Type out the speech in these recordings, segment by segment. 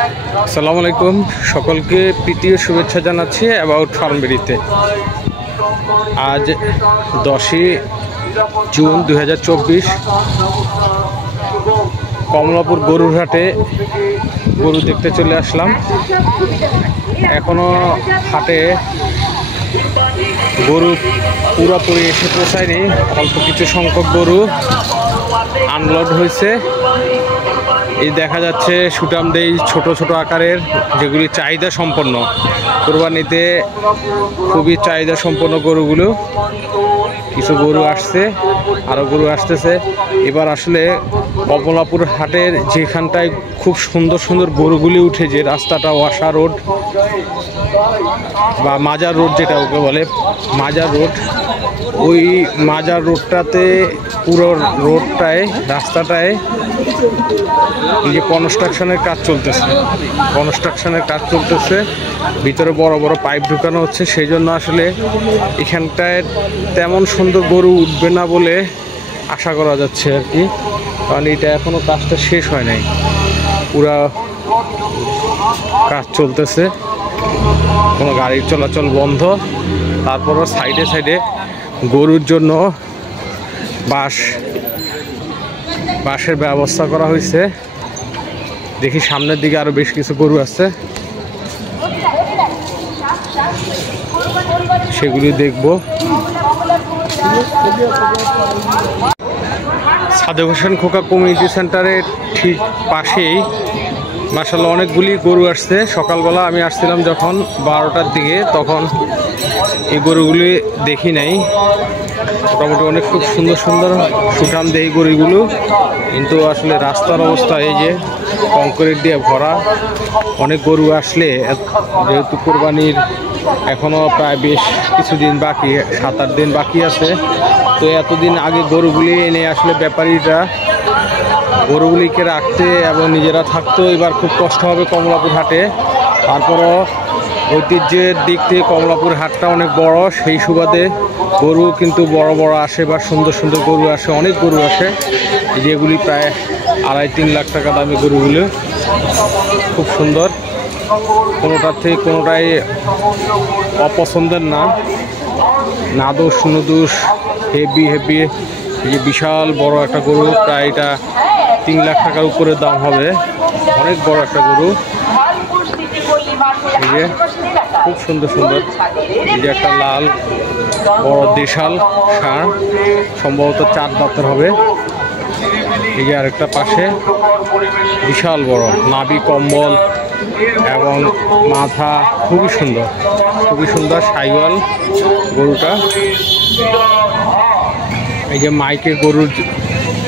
আসসালামু আলাইকুম, সকলকে প্রীতি ও শুভেচ্ছা জানাচ্ছি অ্যাবাউট ফার্মবেরিতে। আজ 10ই জুন 2024 কমলাপুর গরুর হাটে গরু দেখতে চলে আসলাম। এখনো হাটে গরু পুরোপুরি এসে পৌঁছায়নি, অল্প কিছু সংখ্যক গরু আনলোড হয়েছে। এই দেখা যাচ্ছে সুটামদেই ছোট ছোট আকারের, যেগুলি চাহিদা সম্পন্ন, কোরবানিতে খুবই চাহিদা সম্পন্ন গরুগুলো। কিছু গরু আসছে, আরও গরু আসতেছে। এবার আসলে কমলাপুর হাটের যেখানটায় খুব সুন্দর সুন্দর গরুগুলি উঠে, যে রাস্তাটা ওয়াসা রোড বা মাজার রোড, যেটা ওকে বলে মাজার রোড, ওই মাজার রোডটাতে পুরো রোডটায় রাস্তাটায় এই যে কনস্ট্রাকশনের কাজ চলতেছে, ভিতরে বড় বড় পাইপ ঢুকানো হচ্ছে। সেই জন্য আসলে এখানটায় তেমন সুন্দর গরু উঠবে না বলে আশা করা যাচ্ছে আর কি, কারণ এটা এখনো কাজটা শেষ হয় নাই, পুরা কাজ চলতেছে, কোনো গাড়ির চলাচল বন্ধ। তারপরও সাইডে সাইডে গরুর জন্য বাঁশের ব্যবস্থা করা হয়েছে। দেখি সামনের দিকে আরো বেশ কিছু গরু আছে, সেগুলি দেখব। সাদেক হোসেন খোকা কমিউনিটি সেন্টারের ঠিক পাশেই মাশাআল্লাহ অনেকগুলি গরু আসছে। সকালবেলা আমি আসছিলাম যখন 12টার দিকে, তখন এই গরুগুলি দেখি নাই। মোটামুটি অনেক খুব সুন্দর সুন্দর সুঠামদেহী গরুগুলো, কিন্তু আসলে রাস্তার অবস্থা এই যে কংক্রিট দিয়ে ভরা। অনেক গরু আসলে, যেহেতু কোরবানির এখনও প্রায় বেশ কিছুদিন বাকি, 7-8 দিন বাকি আছে, তো এতদিন আগে গরুগুলি এনে আসলে ব্যাপারীরা গরুগুলিকে রাখতে এবং নিজেরা থাকতো, এবার খুব কষ্ট হবে কমলাপুর হাটে। তারপরও ঐতিহ্যের দিক থেকে কমলাপুর হাটটা অনেক বড়, সেই সুবাদে গরু কিন্তু বড় বড় আসে বা সুন্দর সুন্দর গরু আসে, অনেক গরু আসে। যেগুলি প্রায় 2.5-3 লাখ টাকা দামি গরুগুলো খুব সুন্দর, কোনোটার থেকে কোনোটাই অপছন্দের না, নাদোষ নুদোষ হেভি হেভি। এই যে বিশাল বড় একটা গরু, প্রায় এটা 3 লাখ টাকার উপরে দাম হবে, অনেক বড় একটা গরু। এই যে খুব সুন্দর সুন্দর, এই যে একটা লাল বড় দেশাল ষাঁড়, সম্ভবত 4 দাঁতের হবে। এই যে আরেকটা পাশে বিশাল বড়, নাভি কম্বল এবং মাথা খুবই সুন্দর সাইওয়াল গরুটা। এই যে মাইকে গরুর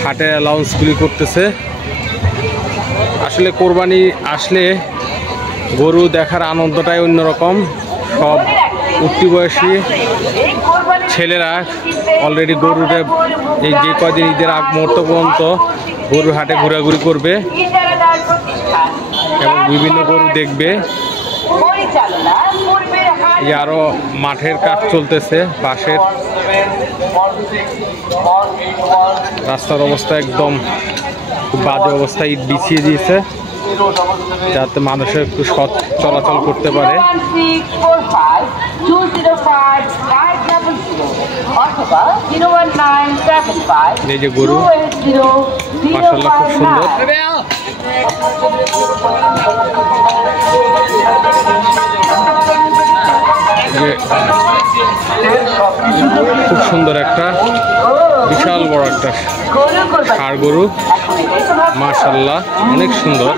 হাটে অ্যালাউন্সগুলি করতেছে। আসলে কোরবানি আসলে গরু দেখার আনন্দটাই অন্যরকম। সব উঠতি বয়সী ছেলেরা অলরেডি গরুরে এই যে কদিন ঈদের আগ মুহূর্ত পর্যন্ত গরুর হাটে ঘোরাঘুরি করবে এবং বিভিন্ন গরু দেখবে। এই আরো মাঠের কাজ চলতেছে, পাশের রাস্তার অবস্থা একদম খুব বাজে অবস্থা, ইট বিছিয়ে দিয়েছে যাতে মানুষের একটু চলাচল করতে পারে। এই যে গরু মাশাআল্লাহ খুব সুন্দর, খুব সুন্দর একটা বিশাল বড় একটা ষাঁড় গরু, মাশাআল্লাহ অনেক সুন্দর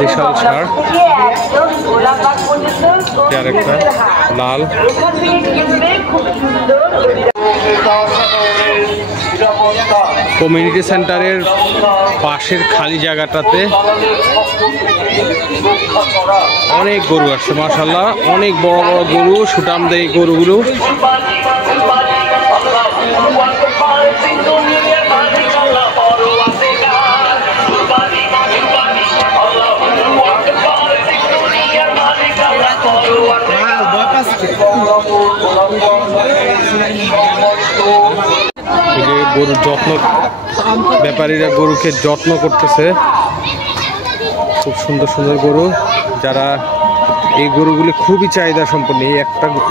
বিশাল ষাঁড়। আর একটা লাল কমিউনিটি সেন্টারের পাশের খালি জায়গাটাতে অনেক গরু আসছে, মাশাআল্লাহ অনেক বড় বড় গরু, সুঠামদেহী গরুগুলো। এই যে গরুর যত্ন ব্যাপারে ব্যাপারীরা গরুকে যত্ন করতেছে। খুব সুন্দর সুন্দর গরু, যারা এই গরুগুলি খুবই চাহিদা সম্পন্ন।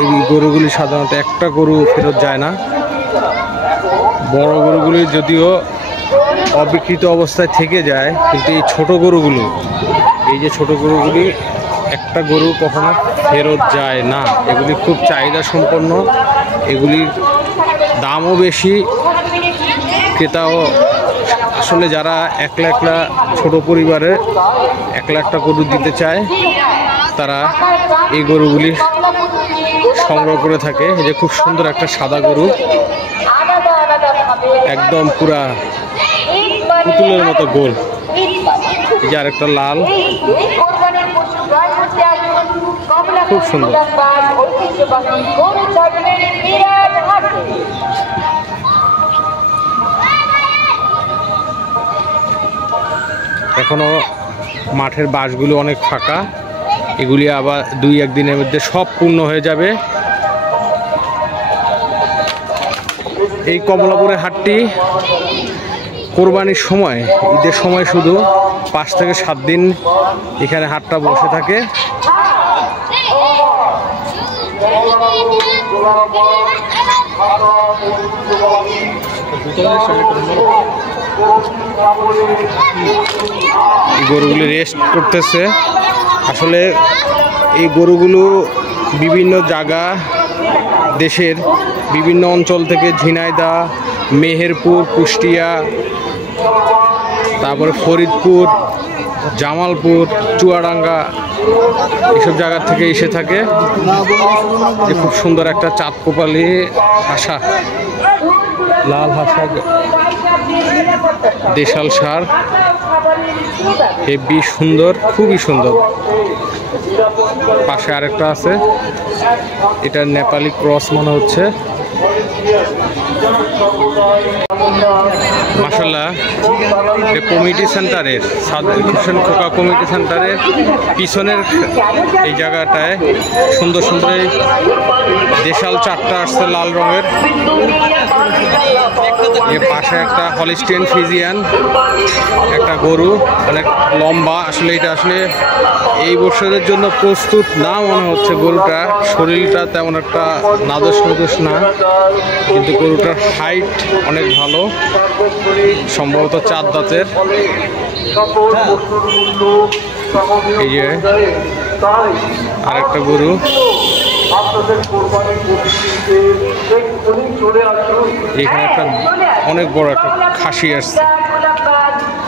এই গরুগুলি সাধারণত একটা গরু ফেরত যায় না। বড় গরুগুলি যদিও অবিকৃত অবস্থায় থেকে যায়, কিন্তু এই ছোট গরুগুলো, এই যে ছোট গরুগুলি, একটা গরু কখনো ফেরত যায় না। এগুলি খুব চাহিদা সম্পন্ন, এগুলির দামও বেশি। ক্রেতাও আসলে যারা একলা একলা ছোট পরিবারে একলা একটা গরু দিতে চায়, তারা এই গরুগুলি সংগ্রহ করে থাকে। এই যে খুব সুন্দর একটা সাদা গরু, একদম পুরা পুতুলের মতো গোল। এই যে আরেকটা লাল, খুব সুন্দর। এখনো মাঠের বাঁশগুলো অনেক ফাঁকা, এগুলি আবার 2-1 দিনের মধ্যে সব পূর্ণ হয়ে যাবে। এই কমলাপুরের হাটটি কোরবানির সময়, ঈদের সময় শুধু 5 থেকে 7 দিন এখানে হাটটা বসে থাকে। এই গরুগুলি রেস্ট করতেছে। আসলে এই গরুগুলো বিভিন্ন জায়গা, দেশের বিভিন্ন অঞ্চল থেকে, ঝিনাইদহ, মেহেরপুর, কুষ্টিয়া, তারপরে ফরিদপুর, জামালপুর, চুয়াডাঙ্গা, এইসব জায়গা থেকে এসে থাকে। যে খুব সুন্দর একটা চাঁদ কোপালি হাসা, লাল হাসা দেশাল সার, হেবি সুন্দর, খুবই সুন্দর। পাশে আরেকটা আছে, এটা নেপালি ক্রস মনে হচ্ছে। মাশাআল্লাহ, কমিটি সেন্টারের, সাদেক হোসেন খোকা কমিটি সেন্টারের পিছনের এই জায়গাটায় সুন্দর সুন্দর দেশাল চারটা আসছে লাল রঙের। এর পাশে একটা হলিস্টিয়ান ফ্রিজিয়ান একটা গরু, অনেক লম্বা। আসলে এটা আসলে এই বছরের জন্য প্রস্তুত না মনে হচ্ছে। গরুটা শরীরটা তেমন একটা নাদোষ না, কিন্তু গরুটার হাইট অনেক ভালো, সম্ভবত 4 দাঁতের। এই যে আরেকটা গরু, এখানে একটা অনেক বড় একটা খাসি আসছে।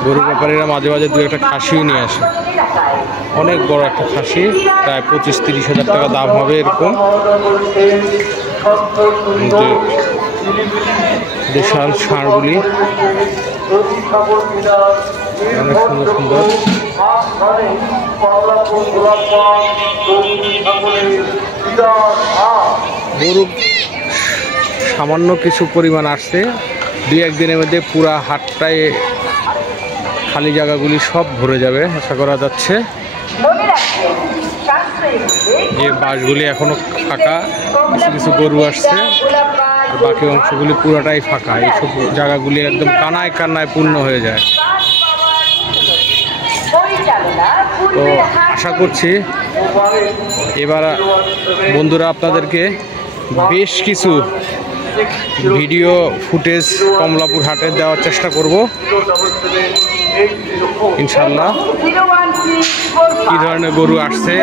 গরু ব্যাপারীরা মাঝে মাঝে 2-1টা খাসিও নিয়ে আসে। অনেক বড় একটা খাসি, প্রায় 25-30 হাজার টাকা দাম হবে এরকম। দেশাল ষাঁড়গুলি অনেক সুন্দর সুন্দর। গরু সামান্য কিছু পরিমাণ আসছে, 2-1 দিনের মধ্যে পুরা হাটটায় খালি জায়গাগুলি সব ভরে যাবে আশা করা যাচ্ছে। যে বাসগুলি এখনো ফাঁকা, কিছু কিছু গরু আসছে, আর বাকি অংশগুলি পুরোটাই ফাঁকা। এইসব জায়গাগুলি একদম কানায় কানায় পূর্ণ হয়ে যায়। তো আশা করছি এবার বন্ধুরা আপনাদেরকে বেশ কিছু ভিডিও ফুটেজ কমলাপুর হাটে দেওয়ার চেষ্টা করব ইনশাল্লাহ। কি ধরনের গরু আসছে,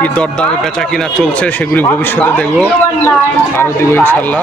কি দরদামে বেচা কিনা চলছে, সেগুলি ভবিষ্যতে দেখব, আরও দেবো ইনশাল্লাহ।